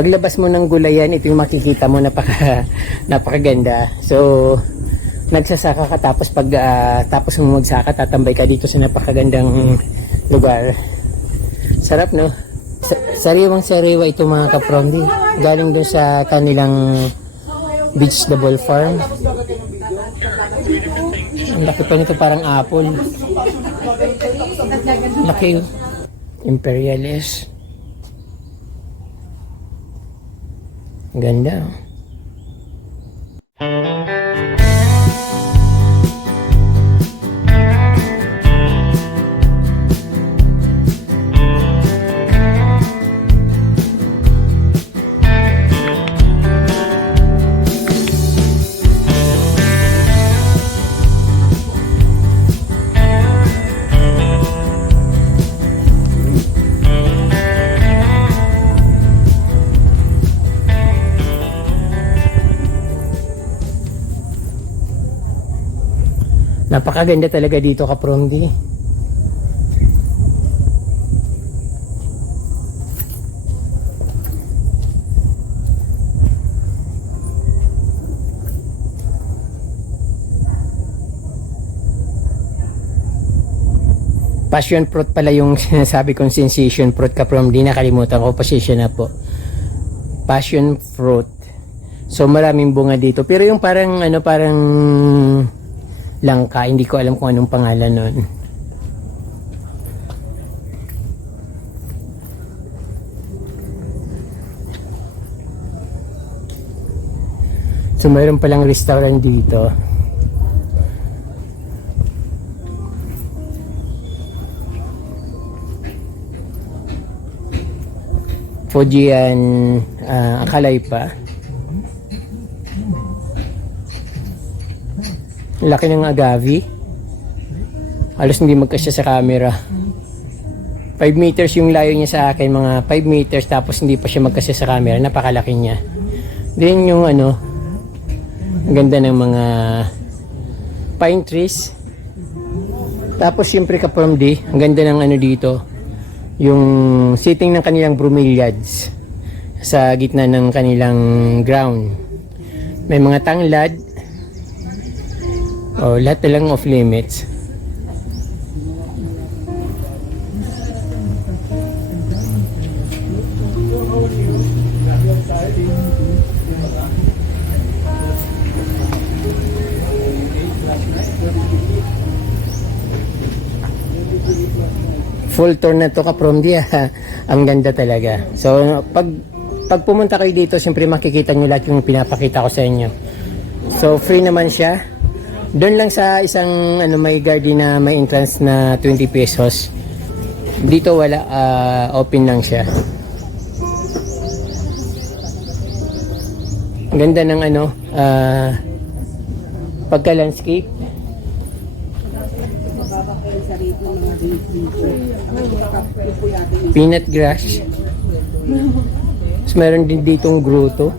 Paglabas mo ng gulayan, ito yung makikita mo, napakaganda. So, nagsasaka ka tapos tapos mo magsaka, tatambay ka dito sa napakagandang lugar. Sarap, no? Sariwang-sariwa ito mga kapromdi. Galing dun sa kanilang vegetable farm. Ang laki pa nito, parang apple. Laki. Imperialis. Ganda. Napakaganda talaga dito, kapromdi. Passion fruit pala yung sinasabi kong sensation fruit, kapromdi. Nakalimutan ko, pasensya na po. Passion fruit. So maraming bunga dito. Pero yung parang parang langka, hindi ko alam kung anong pangalan nun. So mayroon palang restaurant dito. Fujian Akalaypa. Laki ng agave. Halos hindi magkasya sa camera. 5 meters yung layo niya sa akin, mga 5 meters, tapos hindi pa siya magkasya sa camera. Napakalaki niya. Then yung ang ganda ng mga pine trees. Tapos siyempre, kapromdi, ang ganda ng dito, yung sitting ng kanilang bromeliads sa gitna ng kanilang ground. May mga tanglad. Lahat na lang off limits. Full tour na to, kapromdi. Ang ganda talaga. So pag pumunta kayo dito, siyempre makikita nyo lahat yung pinapakita ko sa inyo. So free naman siya. Doon lang sa isang may garden na may entrance na 20 pesos. Dito wala, open lang siya. Ang ganda ng pagka-landscape. Peanut grass. Tapos meron din ditong grotto.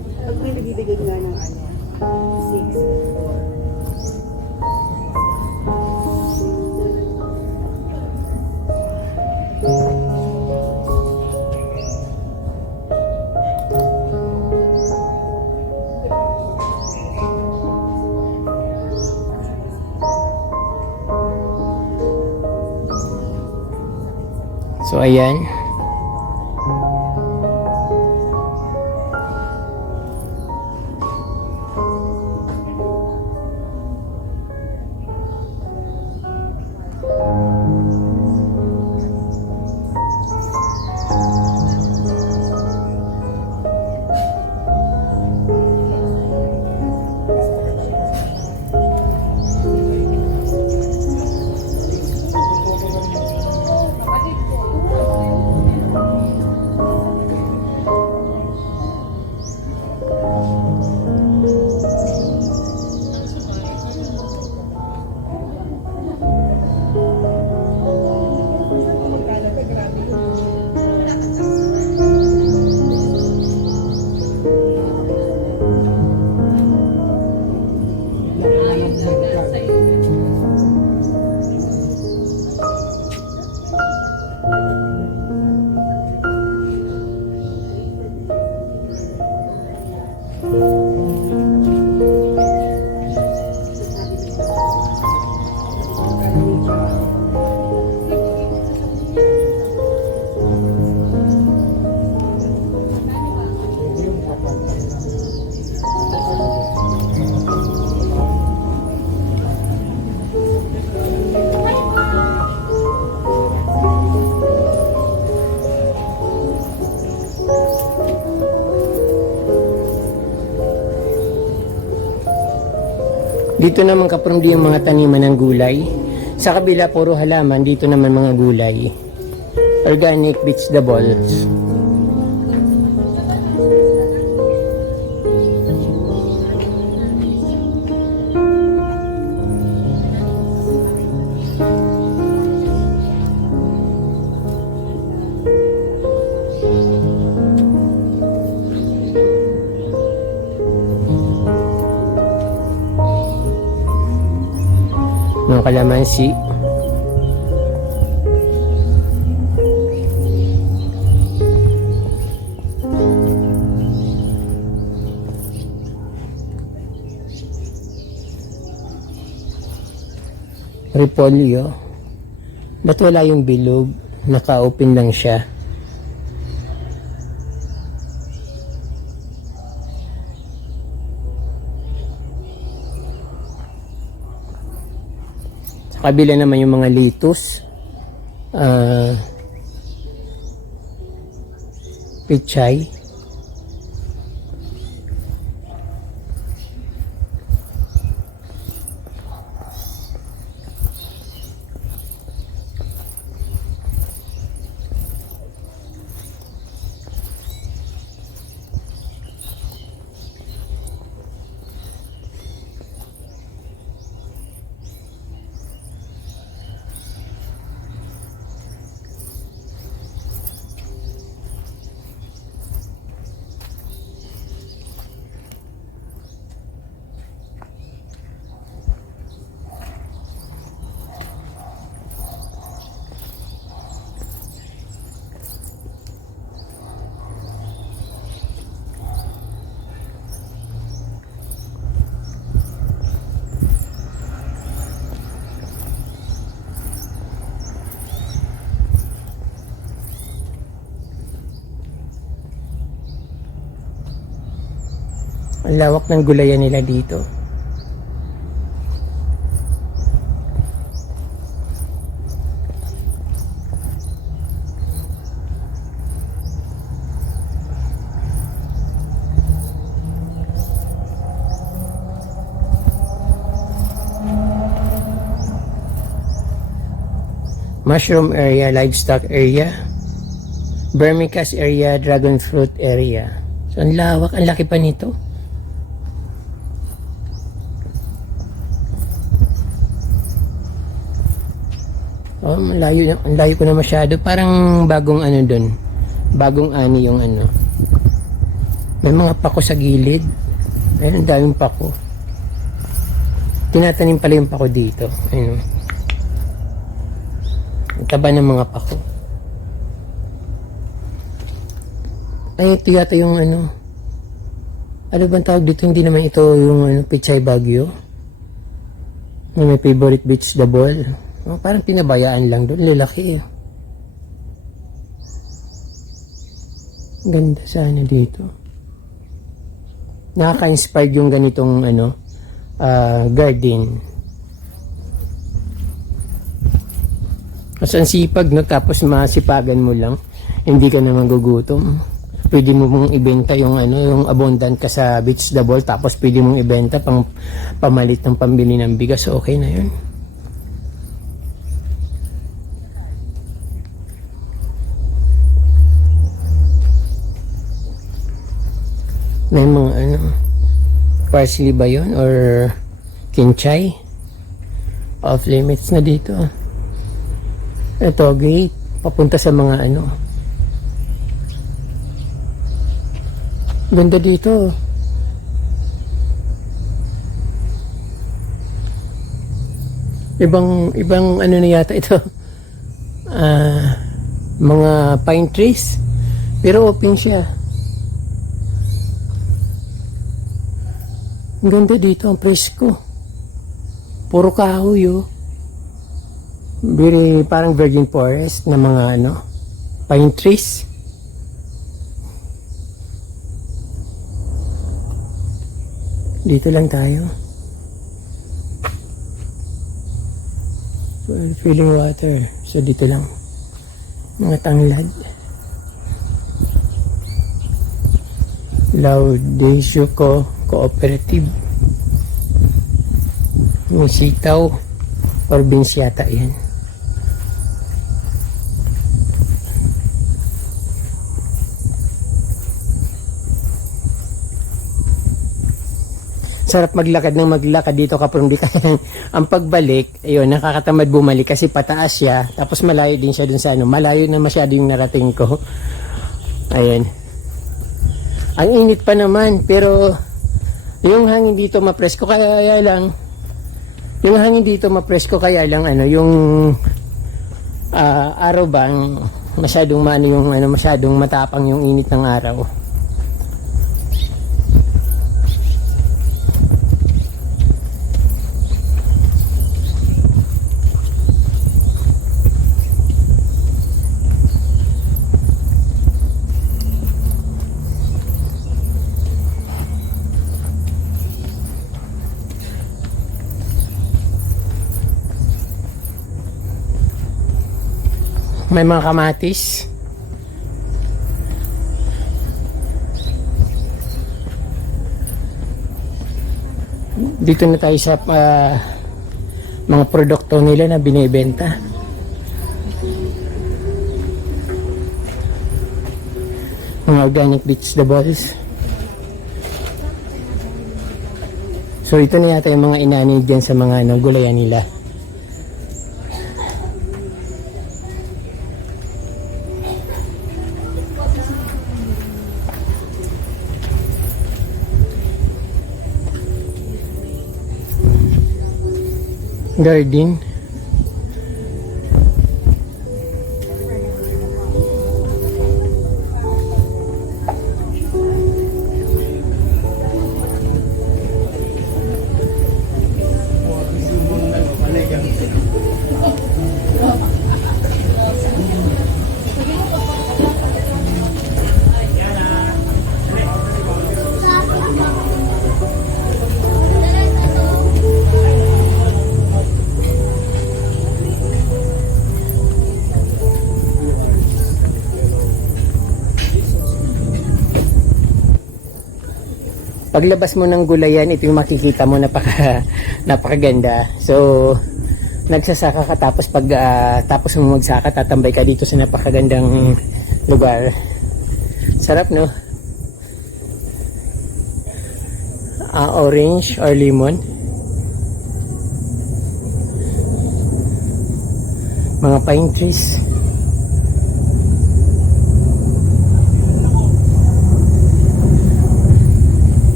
So ayan. Dito naman kapromdi yung mga taniman ng gulay. Sa kabila puro halaman, dito naman mga gulay. Organic vegetables. Ng kalamansi. Repolyo. Ba't wala yung bilog? Naka-open lang siya. Kabila naman yung mga litus, pichay, ang lawak ng gulayan nila dito. Mushroom area, livestock area, vermicast area, dragon fruit area. So ang lawak, ang laki pa nito. Oh, ang layo ko na masyado. Parang bagong ano dun. Bagong ani yung ano. May mga pako sa gilid. Ayun, ang daming pako. Tinatanim pala yung pako dito. Ayun. Ang taba ng mga pako. Ay, ito yata yung ano. Ano bang tawag dito? Hindi naman ito yung ano, Pechay Bagyo. May favorite vegetable. Oh, parang pinabayaan lang doon. Lalaki eh. Ganda sana dito. Nakaka-inspired yung ganitong ano, garden. Kasi ang sipag, no? Tapos masipagan mo lang. Hindi ka na magugutom. Pwede mo mong ibenta yung ano, yung abundant ka sa vegetable. Tapos pwede mong ibenta pang pamalit ng pambili ng bigas. So, okay na yun. May mga ano, parsley ba yun or kinchay? Off limits na dito. Ito gate papunta sa mga ano. Ganda dito. Ibang ano na yata ito. Mga pine trees pero open siya. Ang ganda dito, ang presko. Puro kahoy, oh. Very, parang virgin forest na mga ano, pine trees. Dito lang tayo. We're feeling water. So dito lang. Mga tanglad. Laudacio Cooperative. Yung sitaw. Province yata yan. Sarap maglakad ng maglakad dito kapag hindi kaya. Ang pagbalik, ayun, nakakatamad bumalik kasi pataas siya. Tapos malayo din siya dun sa ano. Malayo na masyado yung narating ko. Ayan. Ang init pa naman, pero yung hangin dito mapresko kaya lang. Yung hangin dito mapresko kaya lang ano, yung araw bang masyadong yung ano, masyadong matapang yung init ng araw. May mga kamatis. Dito na tayo sa mga produkto nila na binibenta. Mga organic vegetables. So ito na yata yung mga inani dyan sa mga gulayan nila. Garden. Paglabas mo ng gulayan, ito yung makikita mo, napakaganda. So, nagsasaka ka tapos pag tapos mo magsaka, tatambay ka dito sa napakagandang lugar. Sarap, no? Orange or lemon. Mga pine trees.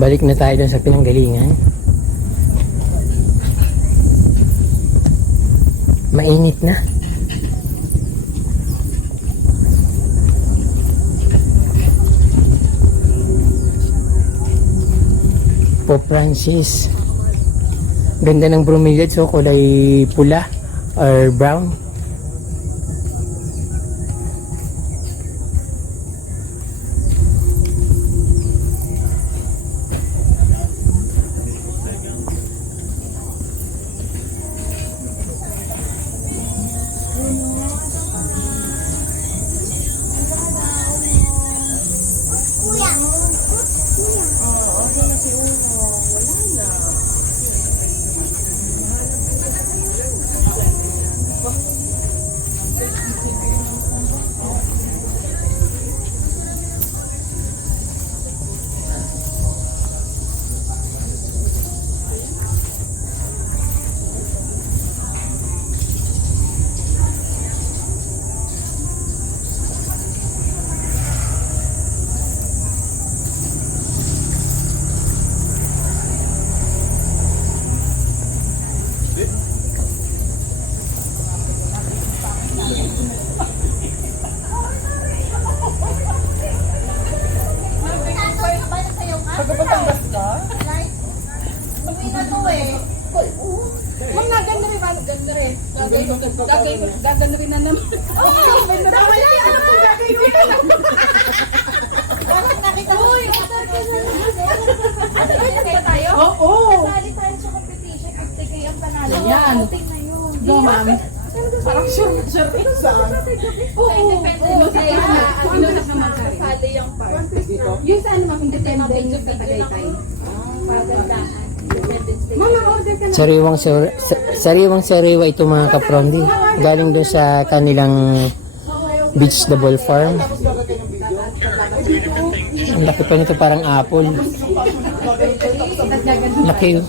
Balik na tayo dun sa pinanggalingan. Mainit na. Pope Francis. Ganda ng bromeliad, so kulay pula or brown. Gagano rin na naman. Wala, ano po gagawin ka lang. Bakit nakita mo? Uy, motor ka na lang. Ano ba tayo? Oo. Sali tayo sa competition. 50K ang panalo. Yan. Na yun. Go, ma'am. Parang sure rin saan. Oo. Inunak naman sa rin. Sali yung part. Yung saan, ma'am, independent sa Tagaytay. Pagandahan. Sariwang-sariwa ito mga kapromdi. Galing doon sa kanilang vegetable farm. Ang laki pa nito, parang apple. Laki yun.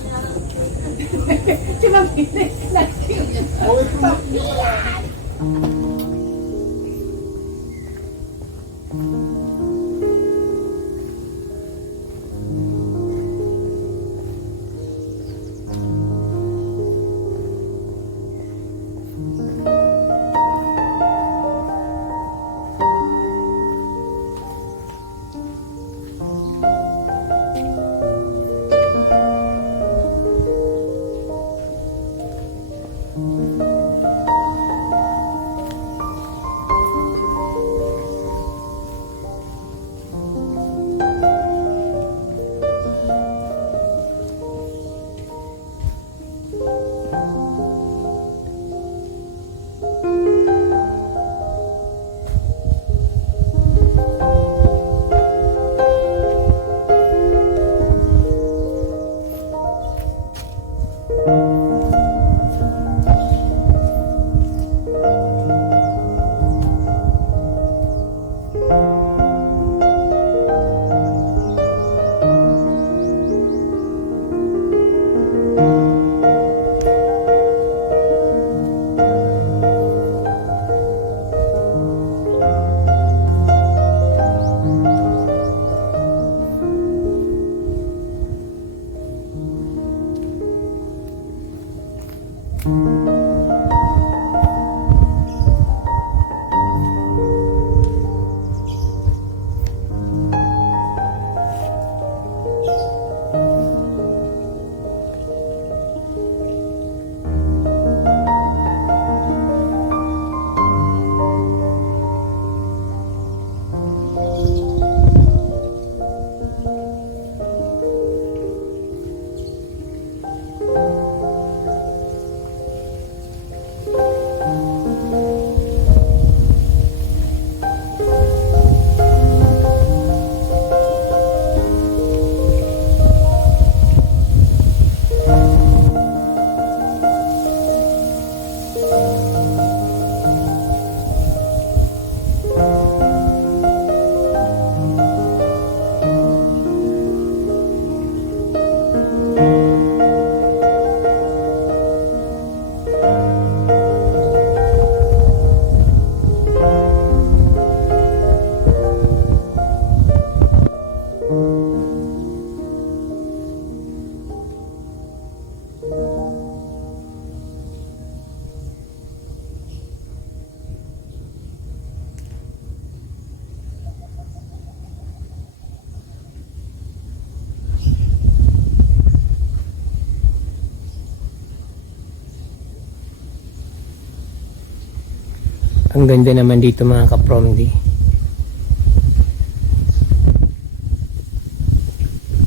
Ang ganda naman dito mga kapromdi.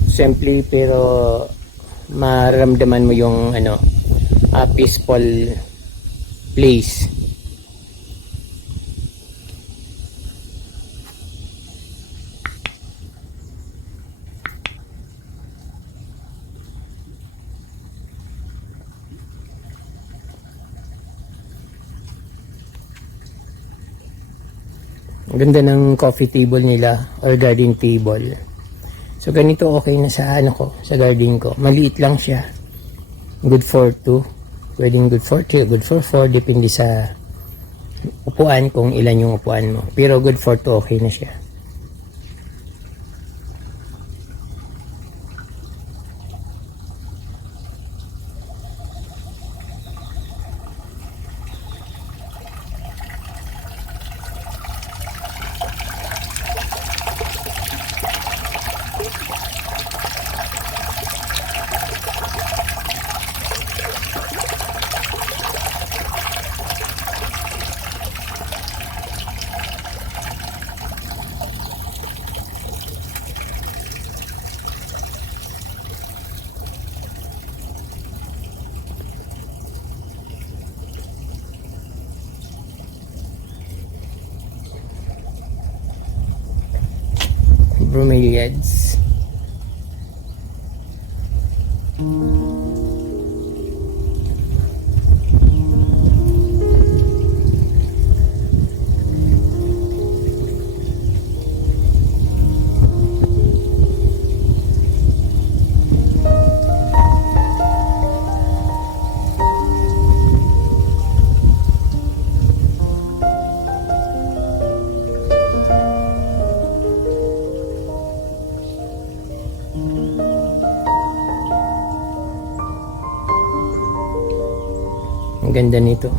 Simple pero maramdaman mo yung peaceful place. Ang ganda ng coffee table nila or garden table. So ganito okay na sa sa garden ko. Maliit lang siya. Good for 2. Pwedeng good for 3, good for 4 depende sa upuan kung ilan yung upuan mo. Pero good for 2 okay na siya. bromeliads. Ang ganda nito.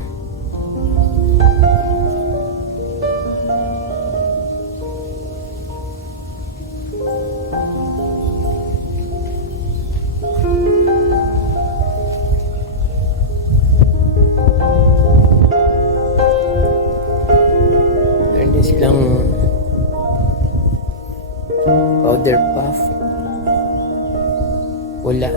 Meron din silang powder puff. Pula.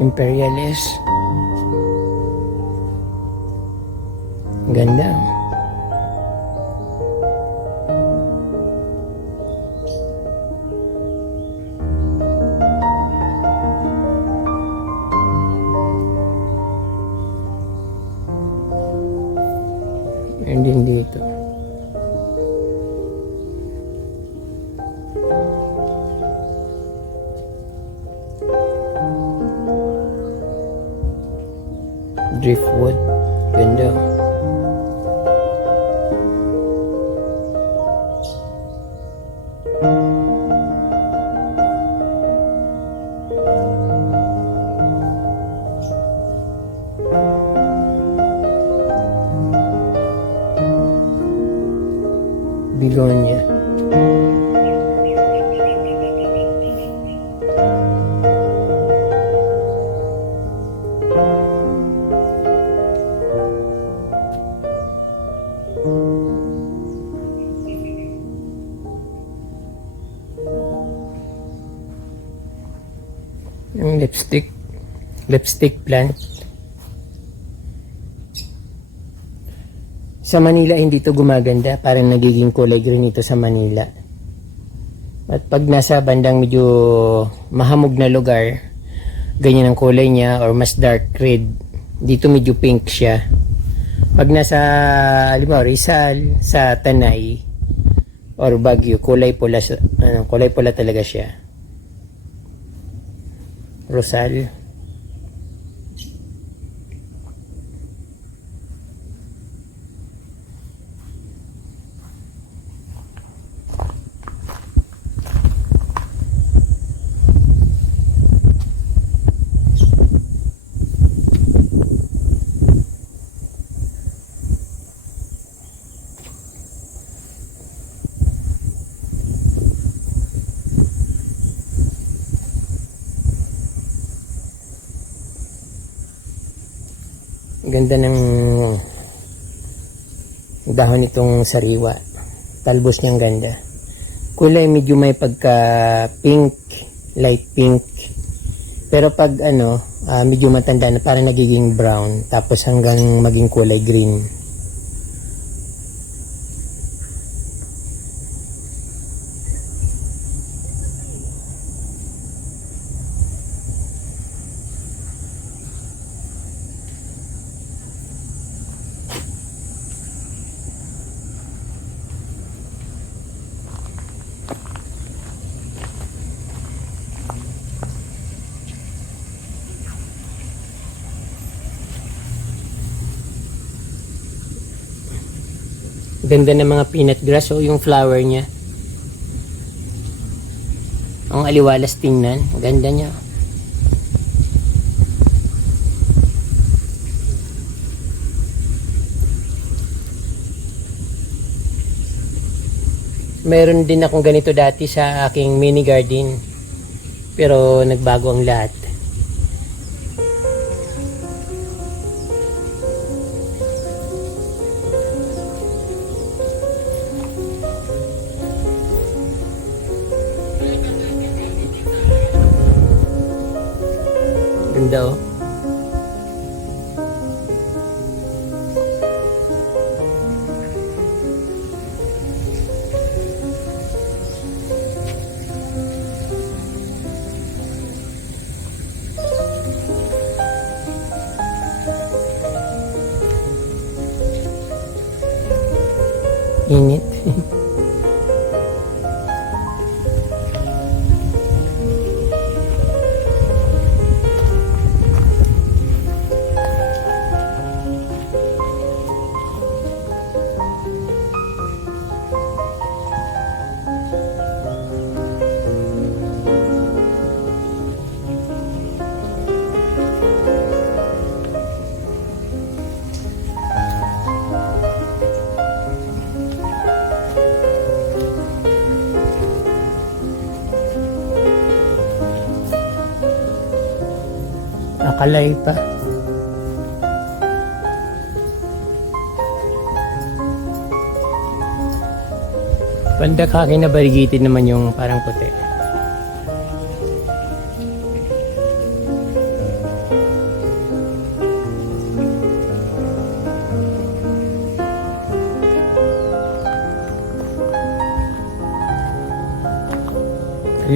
Imperialis. Ganda. Meron din dito. Driftwood. Ganda. Begonia. Yung lipstick plant. Sa Manila hindi to gumaganda, parang nagiging kulay green ito sa Manila. At pag nasa bandang medyo mahamog na lugar, ganyan ang kulay niya or mas dark red. Dito medyo pink siya. Pag nasa halimbawa Rizal, sa Tanay or Baguio, kulay pula talaga siya. Rosal. Ganda ng dahon nitong sariwa. Talbos niyang ganda. Kulay medyo may pagka pink, light pink. Pero pag medyo matanda na parang nagiging brown tapos hanggang maging kulay green. Ganda ng mga peanut grass o yung flower niya. Ang aliwalas tingnan. Ganda niya. Meron din akong ganito dati sa aking mini garden. Pero nagbago ang lahat. Ganda oh. Init. Akalay pa. Banda kaki na barigitin naman yung parang puti.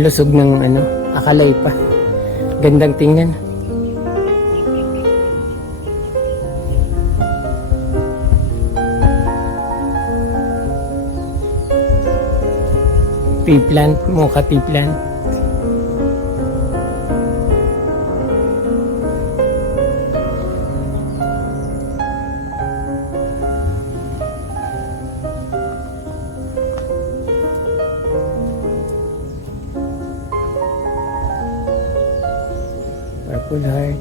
Lusog ng ano, akalay pa. Gandang tingnan. Tea plant, mocha tea plant. Purple heart.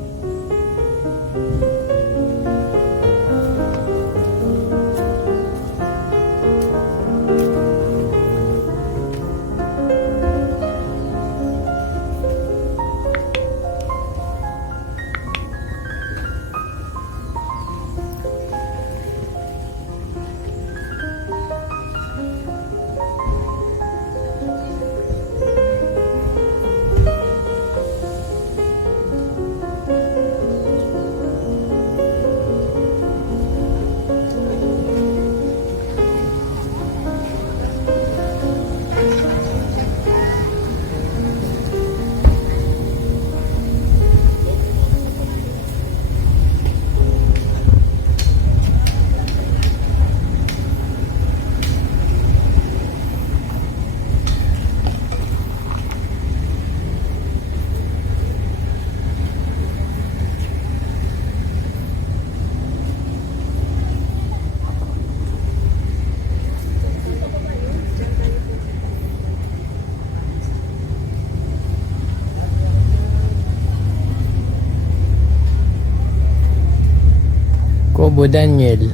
Cobo Daniel.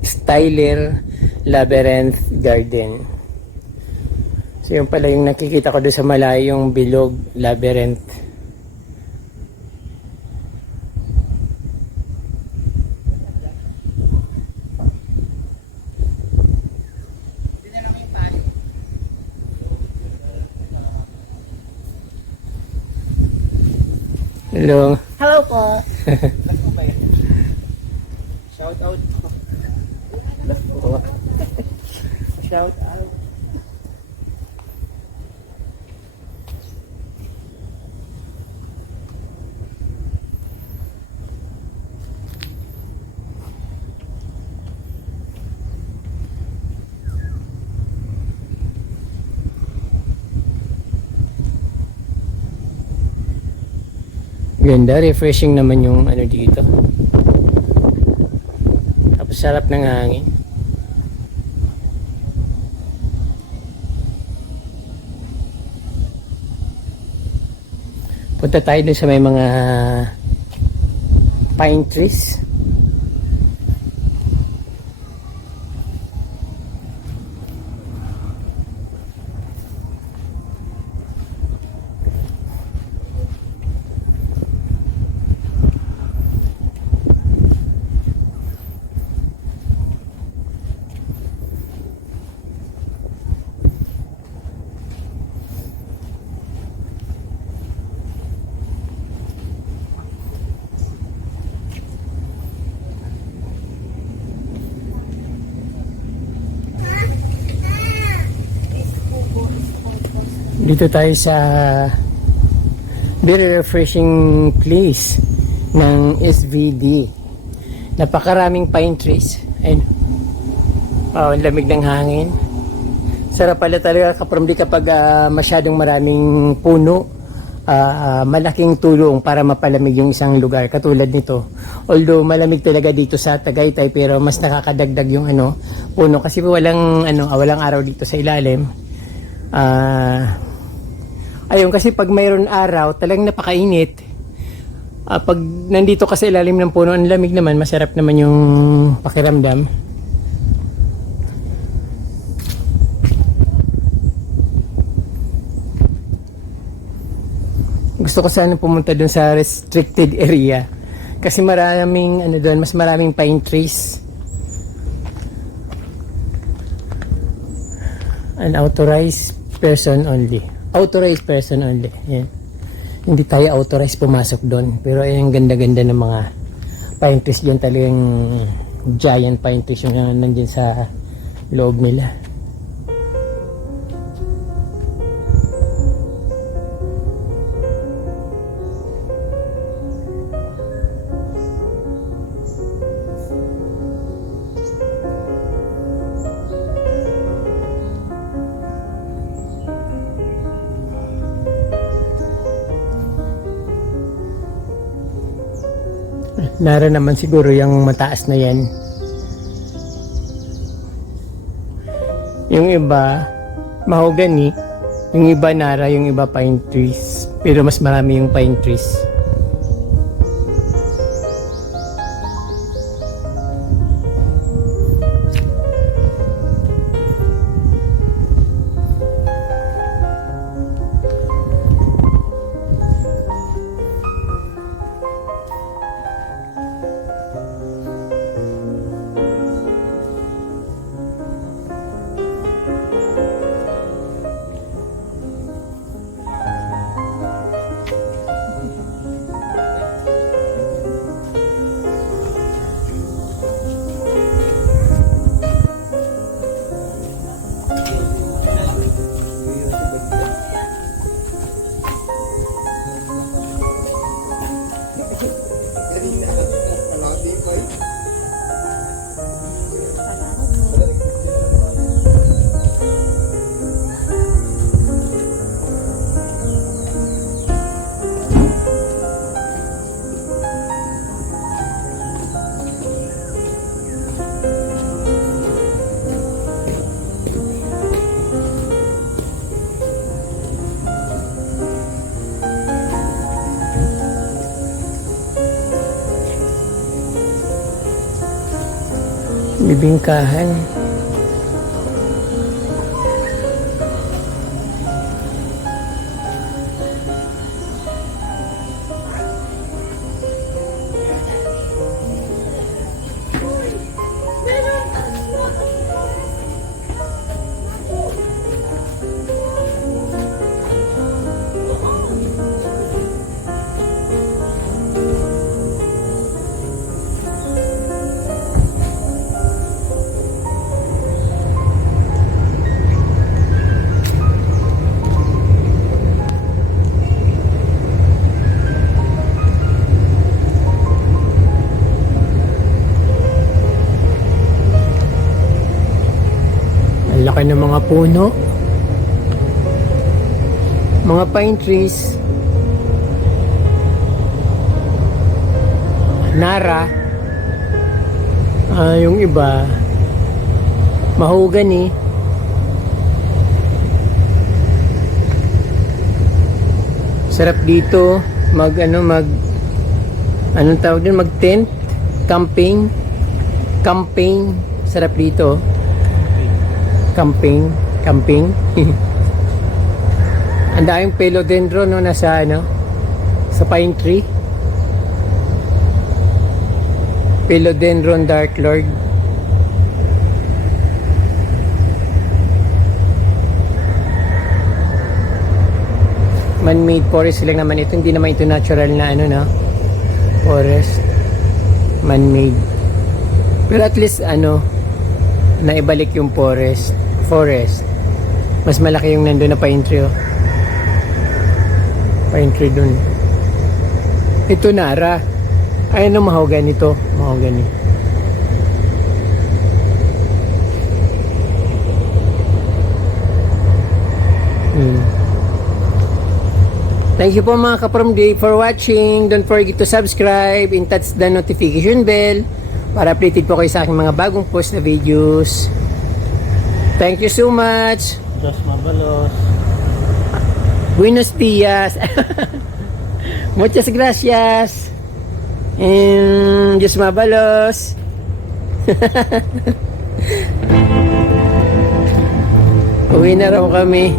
Styler Labyrinth Garden. So yun pala yung nakikita ko doon sa malayo, yung bilog labyrinth. Hello. Hello po. Shout out. Shout out. Ganda, refreshing naman yung ano dito. Tapos sarap ng hangin. Punta tayo dun sa may mga pine trees. Dito tayo sa very refreshing place ng SVD. Napakaraming pine trees. Ayun. Oh, ang lamig ng hangin. Sarap pala talaga kapag masyadong maraming puno. Malaking tulong para mapalamig yung isang lugar katulad nito. Although malamig talaga dito sa Tagaytay, pero mas nakakadagdag yung puno kasi walang araw dito sa ilalim. Ayun, kasi pag mayroon araw, talagang napakainit. Pag nandito ka sa ilalim ng puno, ang lamig naman, masarap naman yung pakiramdam. Gusto ko sana pumunta dun sa restricted area. Kasi maraming, doon, mas maraming pine trees. Unauthorized person only. Authorized person only. Yan. Hindi tayo authorized pumasok doon. Pero ayun, ganda-ganda ng mga pine trees dyan. Talagang giant pine trees yung nandyan sa loob nila. Nara naman siguro yung mataas na yan. Yung iba, mahogany. Yung iba nara, yung iba pine trees. Pero mas marami yung pine trees. Bibingkahan. Laki ng mga puno. Mga pine trees. Nara. Yung iba mahogany. Sarap dito anong tawag din, mag tent, camping. Sarap dito. Camping. Ang daming philodendron nasa sa pine tree. Philodendron Dark Lord. Man-made forest lang naman ito. Hindi naman ito natural na forest. Man-made. Pero at least naibalik yung forest. Mas malaki yung nandun na pine tree. Pine tree dun. Ito Nara. Ay mahogany ito. Mahogany. Thank you po mga ka-From Day for watching. Don't forget to subscribe and touch the notification bell para updated po kayo sa aking mga bagong post na videos. Thank you so much. Diyos mabalos. Buenos dias. Muchas gracias. Diyos mabalos. Uwi na raw kami.